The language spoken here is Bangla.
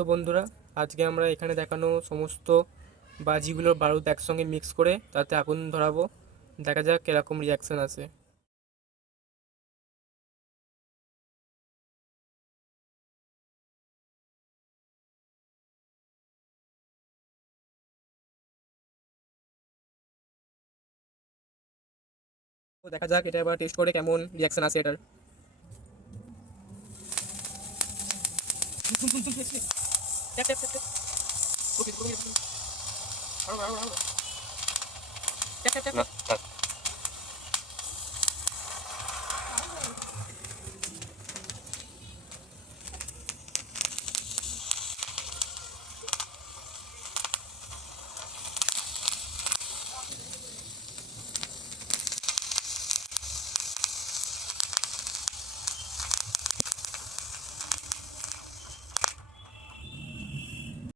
তো বন্ধুরা, আজকে আমরা এখানে দেখানো সমস্ত বাজিগুলোর বারুদ একসঙ্গে মিক্স করে তাতে আগুন ধরাবো। দেখা যাক কিরকম রিয়াকশন আসে। তো দেখা যাক এটা এবার টেস্ট করে কেমন রিয়াকশন আসে এটার। Tap, tap, tap, tap. Okay, okay, okay. আরো, আরো, আরো। Tap, tap, tap.